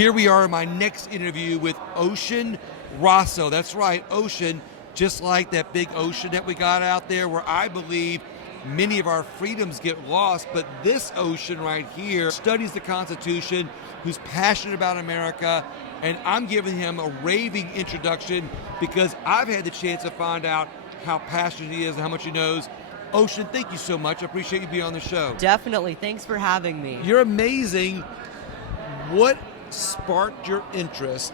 here we are in my next interview with Ocean Rasso. That's right, Ocean, just like that big ocean that we got out there where I believe many of our freedoms get lost, but this ocean right here studies the Constitution, who's passionate about America, and I'm giving him a raving introduction because I've had the chance to find out how passionate he is and how much he knows. Ocean, thank you so much. I appreciate you being on the show. Definitely. Thanks for having me. You're amazing. What sparked your interest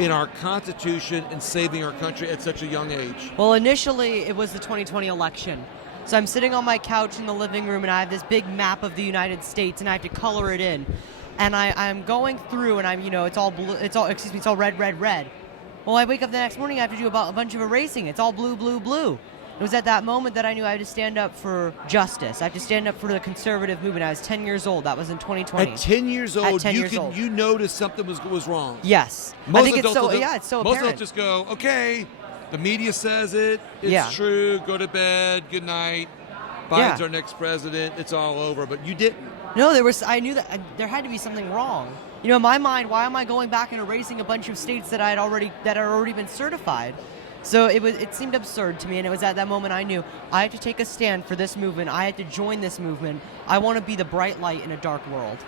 in our Constitution and saving our country at such a young age? Well, initially, it was the 2020 election. So I'm sitting on my couch in the living room, and I have this big map of the United States, and I have to color it in. And I'm going through, and it's all blue, it's all red, red, red. Well, I wake up the next morning, I have to do a bunch of erasing. It's all blue, blue, blue. It was at that moment that I knew I had to stand up for justice. I have to stand up for the conservative movement. I was 10 years old. That was in 2020. At 10 years old, At 10 years old. You noticed something was wrong. Yes. Most I think adults it's so most apparent. adults just go, okay, the media says it's true, go to bed, good night. Biden's our next president, it's all over, but you didn't. No, I knew that there had to be something wrong. In my mind, why am I going back and erasing a bunch of states that had already been certified? So it seemed absurd to me, and it was at that moment I knew I had to take a stand for this movement. I had to join this movement. I want to be the bright light in a dark world.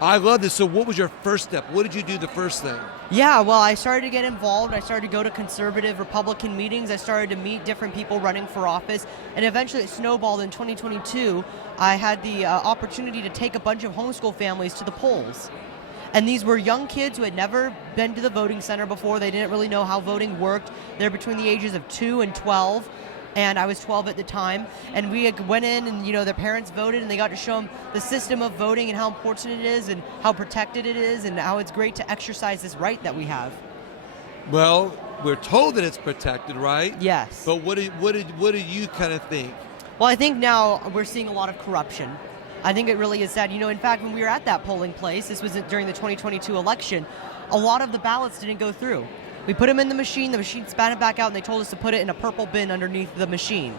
I love this. So what was your first step? What did you do the first thing? Yeah, well, I started to get involved. I started to go to conservative Republican meetings. I started to meet different people running for office. And eventually it snowballed in 2022. I had the opportunity to take a bunch of homeschool families to the polls. And these were young kids who had never been to the voting center before. They didn't really know how voting worked. They're between the ages of 2 and 12. And I was 12 at the time, and we went in, and their parents voted, and they got to show them the system of voting and how important it is, and how protected it is, and how it's great to exercise this right that we have. Well, we're told that it's protected, right? Yes. But what do you kind of think? Well, I think now we're seeing a lot of corruption. I think it really is sad. In fact, when we were at that polling place, this was during the 2022 election, a lot of the ballots didn't go through. We put them in the machine spat it back out, and they told us to put it in a purple bin underneath the machine.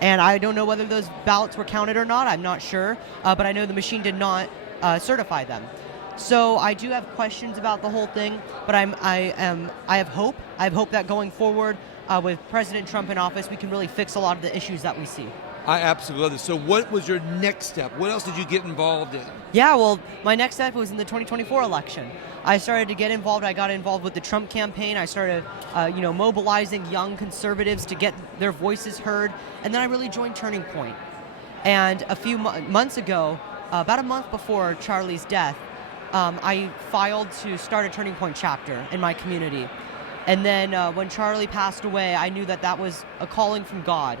And I don't know whether those ballots were counted or not, I'm not sure, but I know the machine did not certify them. So I do have questions about the whole thing, but I have hope. I have hope that going forward with President Trump in office, we can really fix a lot of the issues that we see. I absolutely love this. So what was your next step? What else did you get involved in? Yeah, well, my next step was in the 2024 election. I started to get involved. I got involved with the Trump campaign. I started, mobilizing young conservatives to get their voices heard. And then I really joined Turning Point. And a few months ago, about a month before Charlie's death, I filed to start a Turning Point chapter in my community. And then when Charlie passed away, I knew that was a calling from God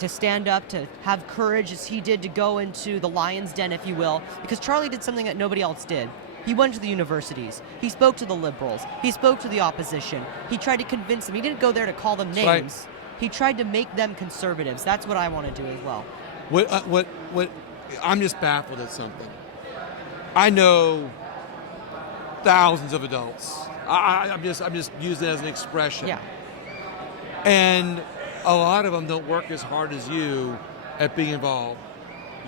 to stand up, to have courage as he did, to go into the lion's den, if you will, because Charlie did something that nobody else did. He went to the universities. He spoke to the liberals. He spoke to the opposition. He tried to convince them. He didn't go there to call them names. Right. He tried to make them conservatives. That's what I want to do as well. What I'm just baffled at something. I know thousands of adults. I'm just using it as an expression. Yeah. And a lot of them don't work as hard as you at being involved.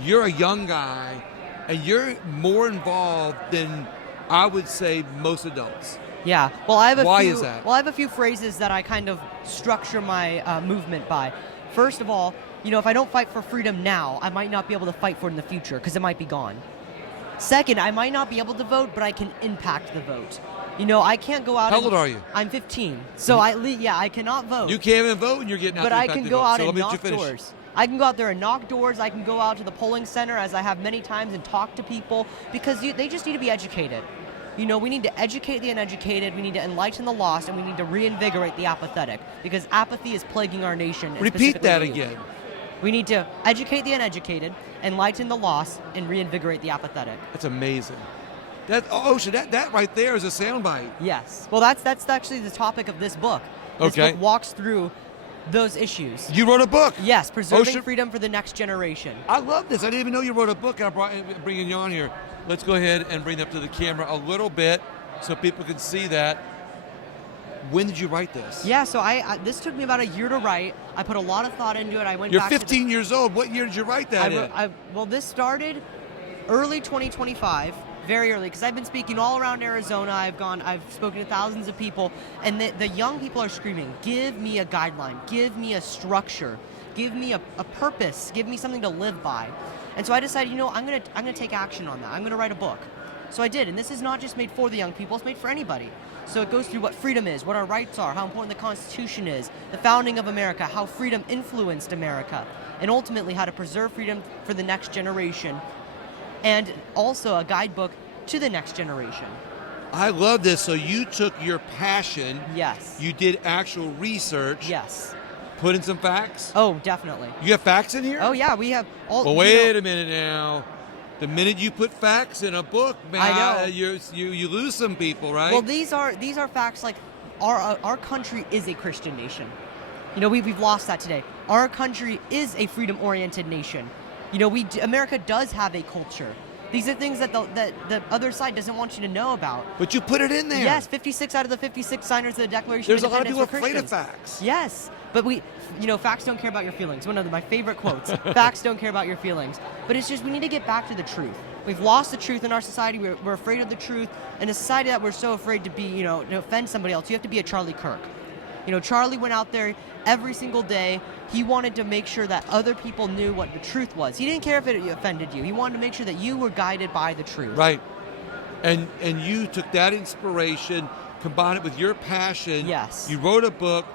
You're a young guy, and you're more involved than I would say most adults. Yeah. Well, Why is that? Well, I have a few phrases that I kind of structure my movement by. First of all, if I don't fight for freedom now, I might not be able to fight for it in the future because it might be gone. Second, I might not be able to vote, but I can impact the vote. I can't go out. How old are you? I'm 15. So I cannot vote. You can't even vote, and you're getting out. But I can go out and knock finish. doors. I can go out there and knock doors. I can go out to the polling center, as I have many times, and talk to people because they just need to be educated. We need to educate the uneducated. We need to enlighten the lost, and we need to reinvigorate the apathetic because apathy is plaguing our nation. Repeat that again. We need to educate the uneducated, enlighten the lost, and reinvigorate the apathetic. That's amazing. Ocean, that right there is a soundbite. Yes. Well, that's actually the topic of this book. This book walks through those issues. You wrote a book. Yes, preserving freedom for the next generation. I love this. I didn't even know you wrote a book. I'm bringing you on here. Let's go ahead and bring it up to the camera a little bit so people can see that. When did you write this? Yeah, so this took me about a year to write. I put a lot of thought into it. You're 15 years old. What year did you write that in? Well, this started early 2025. very early, because I've been speaking all around Arizona. I've spoken to thousands of people, and the young people are screaming, give me a guideline, give me a structure, give me a purpose, give me something to live by. And so I decided, I'm gonna take action on that. I'm gonna write a book. So I did, and this is not just made for the young people, it's made for anybody. So it goes through what freedom is, what our rights are, how important the Constitution is, the founding of America, how freedom influenced America, and ultimately how to preserve freedom for the next generation, and also a guidebook to the next generation. I love this. So you took your passion. Yes. You did actual research. Yes. Put in some facts. Oh, definitely. You have facts in here? Oh, yeah, we have all. Well, wait a minute now. The minute you put facts in a book, man, I know. You lose some people, right? Well, these are facts. Like our country is a Christian nation. We've lost that today. Our country is a freedom-oriented nation. America does have a culture. These are things that the other side doesn't want you to know about. But you put it in there. Yes, 56 out of the 56 signers of the Declaration There's of a lot of Independence people were afraid of Christians. facts. Yes, but facts don't care about your feelings. One of my favorite quotes. Facts don't care about your feelings. But it's just we need to get back to the truth. We've lost the truth in our society. We're afraid of the truth. In a society that we're so afraid to be, to offend somebody else, you have to be a Charlie Kirk. Charlie went out there every single day. He wanted to make sure that other people knew what the truth was. He didn't care if it offended you. He wanted to make sure that you were guided by the truth. Right. And you took that inspiration, combined it with your passion. Yes. You wrote a book,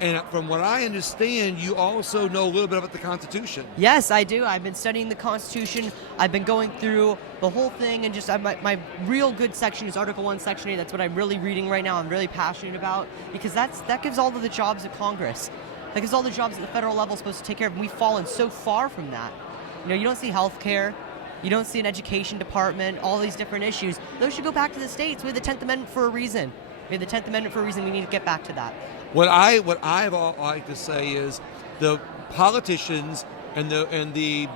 and from what I understand, you also know a little bit about the Constitution. Yes, I do. I've been studying the Constitution. I've been going through the whole thing, and just my real good section is Article 1, Section 8. That's what I'm really reading right now. I'm really passionate about, because that gives all of the jobs of Congress. That gives all the jobs at the federal level supposed to take care of, and we've fallen so far from that. You don't see health care. You don't see an education department, all these different issues. Those should go back to the states. We have the 10th Amendment for a reason. We have the 10th Amendment for a reason. We need to get back to that. What I've like to say is the politicians and the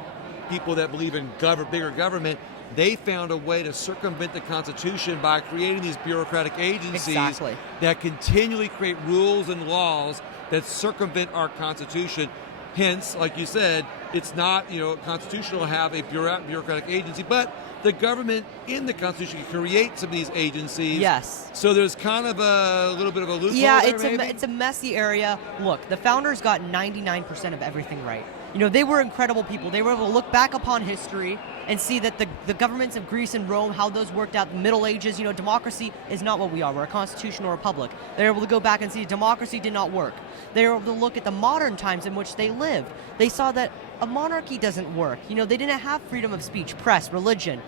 people that believe in bigger government, they found a way to circumvent the Constitution by creating these bureaucratic agencies that continually create rules and laws that circumvent our Constitution. Hence, like you said, it's not constitutional to have a bureaucratic agency, but the government in the Constitution can create some of these agencies. Yes. So there's kind of a little bit of a loophole. Yeah, there, it's a messy area. Look, the founders got 99% of everything right. They were incredible people. They were able to look back upon history and see that the governments of Greece and Rome, how those worked out, the Middle Ages, democracy is not what we are. We're a constitutional republic. They were able to go back and see democracy did not work. They were able to look at the modern times in which they lived. They saw that a monarchy doesn't work. They didn't have freedom of speech, press, religion.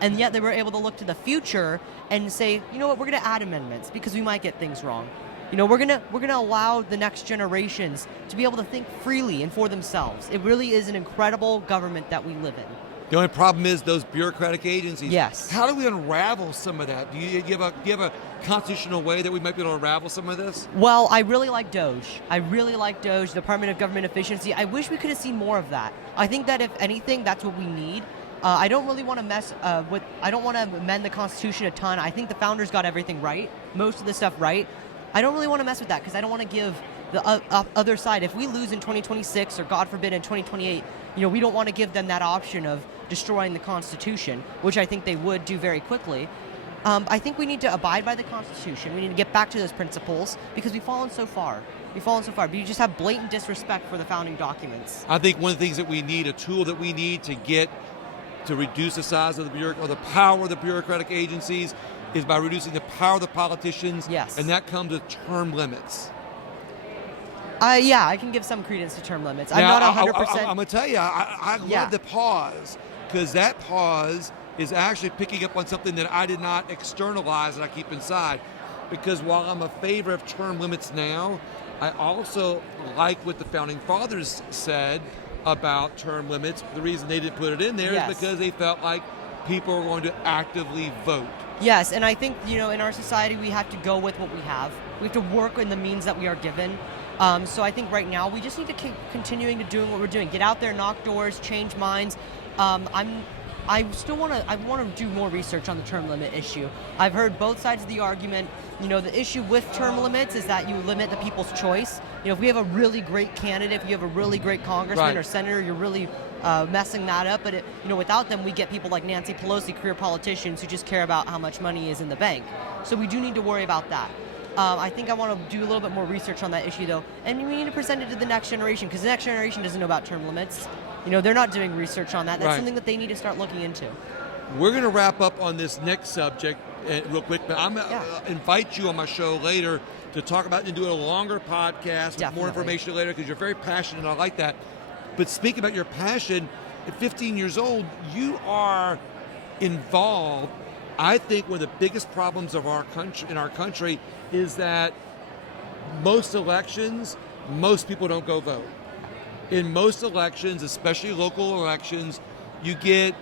And yet they were able to look to the future and say, you know what, we're going to add amendments because we might get things wrong. We're gonna allow the next generations to be able to think freely and for themselves. It really is an incredible government that we live in. The only problem is those bureaucratic agencies. Yes. How do we unravel some of that? Do you give a constitutional way that we might be able to unravel some of this? Well, I really like DOGE. Department of Government Efficiency. I wish we could have seen more of that. I think that if anything, that's what we need. I don't really want to I don't want to amend the Constitution a ton. I think the founders got everything right, most of the stuff right. I don't really want to mess with that because I don't want to give the other side. If we lose in 2026 or God forbid in 2028, we don't want to give them that option of destroying the Constitution, which I think they would do very quickly. I think we need to abide by the Constitution. We need to get back to those principles because we've fallen so far. But you just have blatant disrespect for the founding documents. I think one of the things that we need, a tool that we need to reduce the size of the power of the bureaucratic agencies, is by reducing the power of the politicians. Yes. And that comes with term limits. Yeah, I can give some credence to term limits. Now, I'm not 100%. I'm going to tell you, I love the pause, because that pause is actually picking up on something that I did not externalize that I keep inside. Because while I'm a favor of term limits now, I also like what the Founding Fathers said about term limits. The reason they didn't put it in there is because they felt like people were going to actively vote. Yes, and I think, in our society we have to go with what we have. We have to work in the means that we are given. So I think right now we just need to keep continuing to doing what we're doing. Get out there, knock doors, change minds. I'm I still want to do more research on the term limit issue. I've heard both sides of the argument. The issue with term limits is that you limit the people's choice. If we have a really great candidate, if you have a really great congressman Right. or senator, you're really messing that up. But without them, we get people like Nancy Pelosi, career politicians who just care about how much money is in the bank. So we do need to worry about that. I think I want to do a little bit more research on that issue, though, and we need to present it to the next generation, because the next generation doesn't know about term limits. They're not doing research on that. That's Right. something that they need to start looking into. We're going to wrap up on this next subject real quick, but I'm going to invite you on my show later to talk about and do a longer podcast with more Definitely. information later, because you're very passionate and I like that. But speaking about your passion, at 15 years old, you are involved. I think one of the biggest problems of our country is that most elections, most people don't go vote. In most elections, especially local elections, you get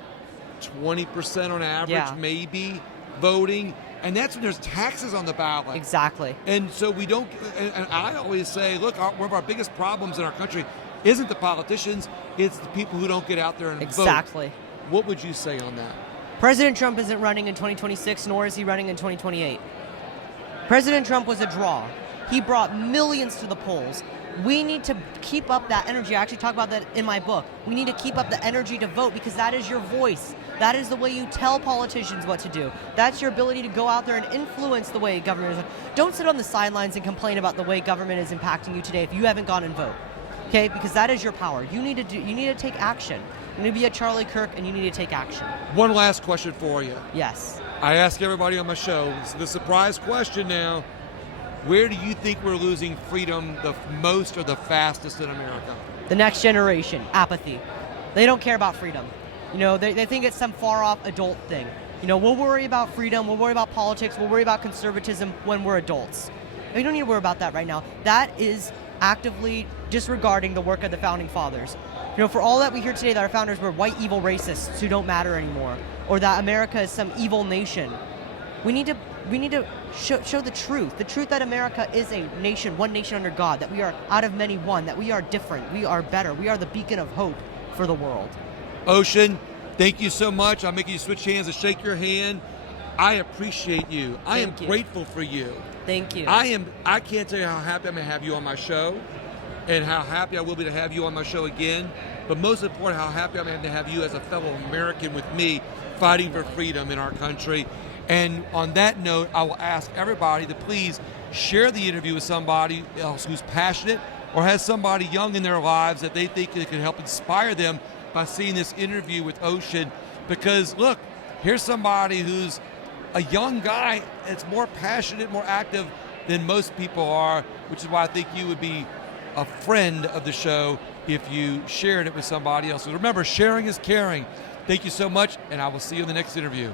20% on average, maybe, voting, and that's when there's taxes on the ballot. Exactly. And so we don't, and I always say, look, one of our biggest problems in our country isn't the politicians, it's the people who don't get out there and vote. Exactly. What would you say on that? President Trump isn't running in 2026, nor is he running in 2028. President Trump was a draw. He brought millions to the polls. We need to keep up that energy. I actually talk about that in my book. We need to keep up the energy to vote, because that is your voice. That is the way you tell politicians what to do. That's your ability to go out there and influence the way government is. Don't sit on the sidelines and complain about the way government is impacting you today if you haven't gone and vote. Okay? Because that is your power. You need to take action. You need to be a Charlie Kirk, and you need to take action. One last question for you. Yes. I ask everybody on my show, it's the surprise question now. Where do you think we're losing freedom the most or the fastest in America? The next generation, apathy. They don't care about freedom. They think it's some far-off adult thing. We'll worry about freedom, we'll worry about politics, we'll worry about conservatism when we're adults. We don't need to worry about that right now. That is actively disregarding the work of the Founding Fathers. For all that we hear today that our founders were white evil racists who don't matter anymore, or that America is some evil nation, we need to show the truth that America is a nation, one nation under God, that we are out of many one, that we are different, we are better, we are the beacon of hope for the world. Ocean, thank you so much. I'm making you switch hands and shake your hand. I appreciate you. I am grateful for you. Thank you. I can't tell you how happy I'm going to have you on my show, and how happy I will be to have you on my show again. But most important, how happy I'm going to have you as a fellow American with me fighting for freedom in our country. And on that note, I will ask everybody to please share the interview with somebody else who's passionate or has somebody young in their lives that they think it can help inspire them by seeing this interview with Ocean. Because look, here's somebody who's a young guy that's more passionate, more active than most people are, which is why I think you would be a friend of the show if you shared it with somebody else. So remember, sharing is caring. Thank you so much, and I will see you in the next interview.